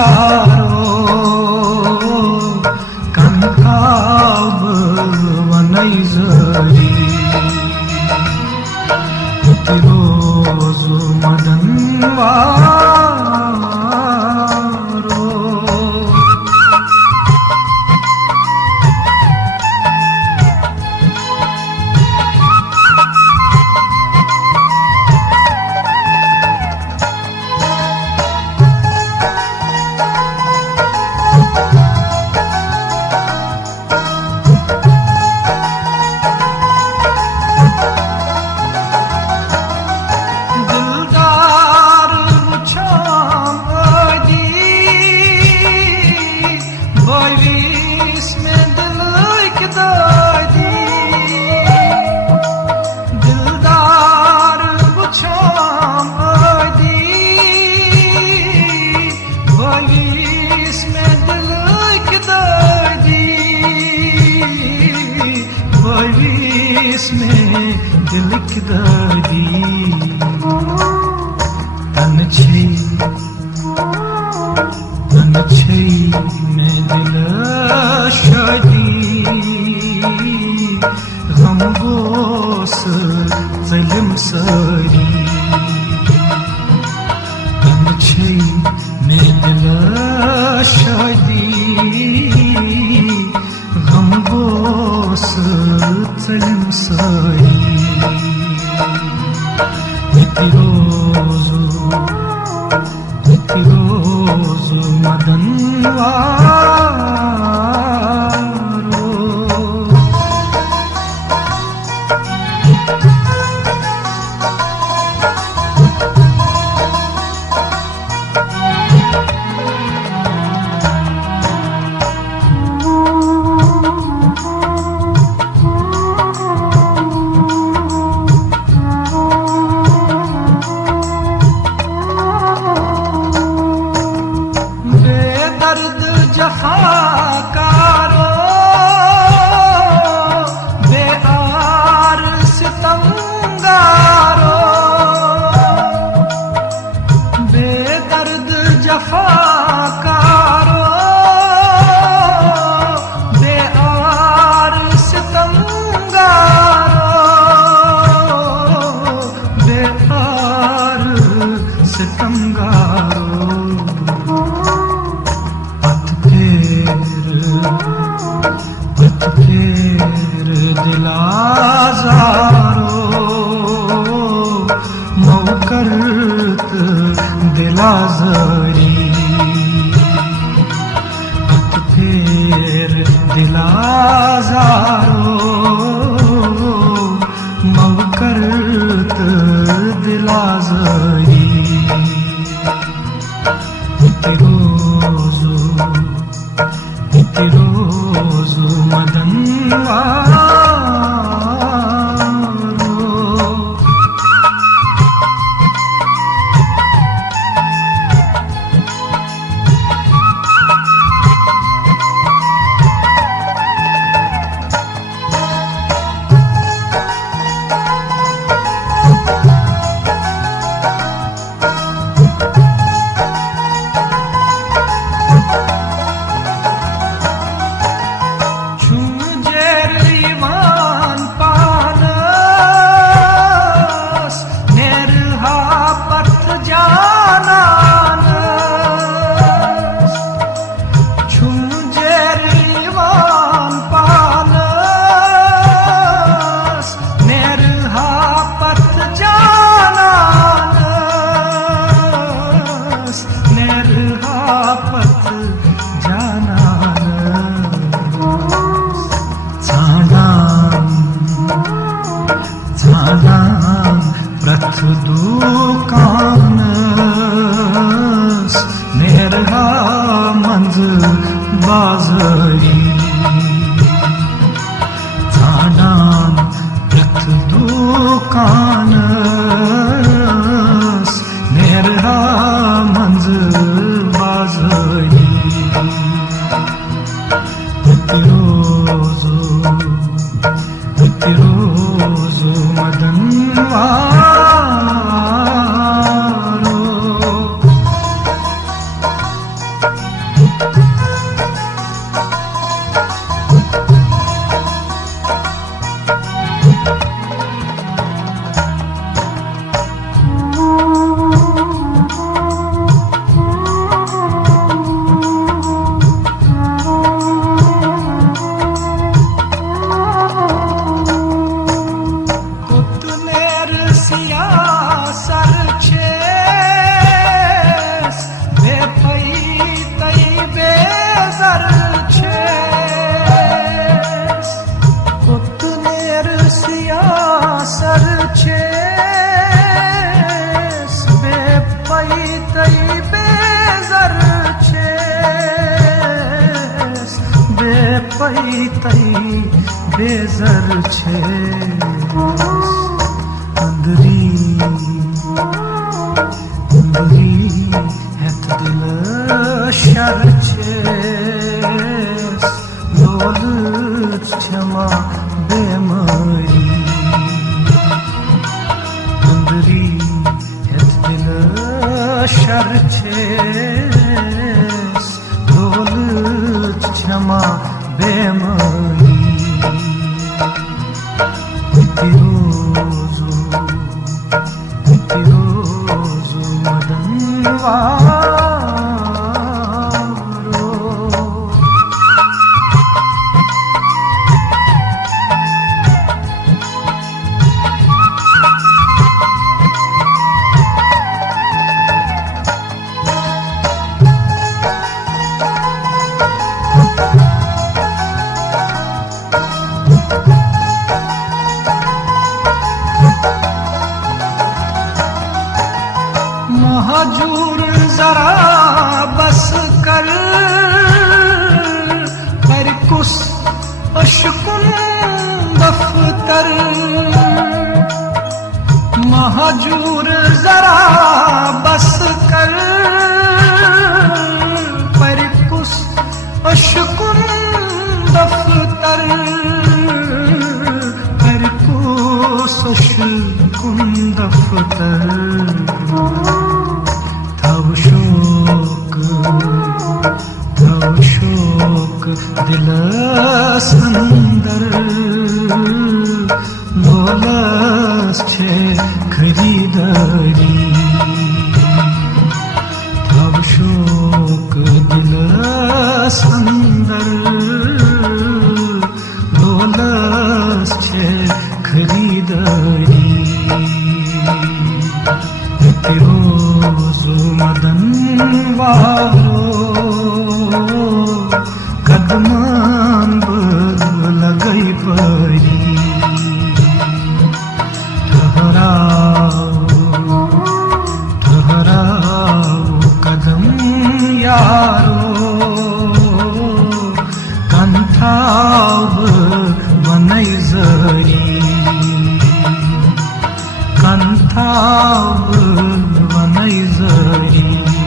यारो कनकाब वनई जरी रोज मदन दिल की दर्दी तन छई में दिल शादी गम गोस ज़लिम सारी तन छई में दिल शादी गम गोस ज़लिम सारी रोज मदन जफाकारो बेआर सितमगारो बेदर्द जफाकारो बेआर सितमगारो बेआर सितमगारो दिलाजारो मौकरत दिलाजरी फेर दिलाजारो मौकरत दिलाजरी रोज मदन दुकानस नेरहा मंज बाजरी झाडान प्रथ दुकानस नेरहा मंज बाजरी रोज मदन वारो तै तै बेजर छेस अंदरी अंदरी het dil şer छेस लोलुच छमा बेमारी अंदरी het dil şer छेस लोलुच छमा बेमारी तिरोजु मदनवारो महजूर जरा बस कर कुस अशकुन दफ्तर महजूर जरा बस कर कुस अशकुन दफ्तर कुस अशकुन दफ्तर शोक दिलस अंदर बोलस छे खरीदारी तब शोक दिलस अंदर बोलस छे खरीदारी तिरोजु मदनवारो कदमान लगई परी ठहराओ कदम यारो कंठाव बनई जरी कंठाव बनई जरी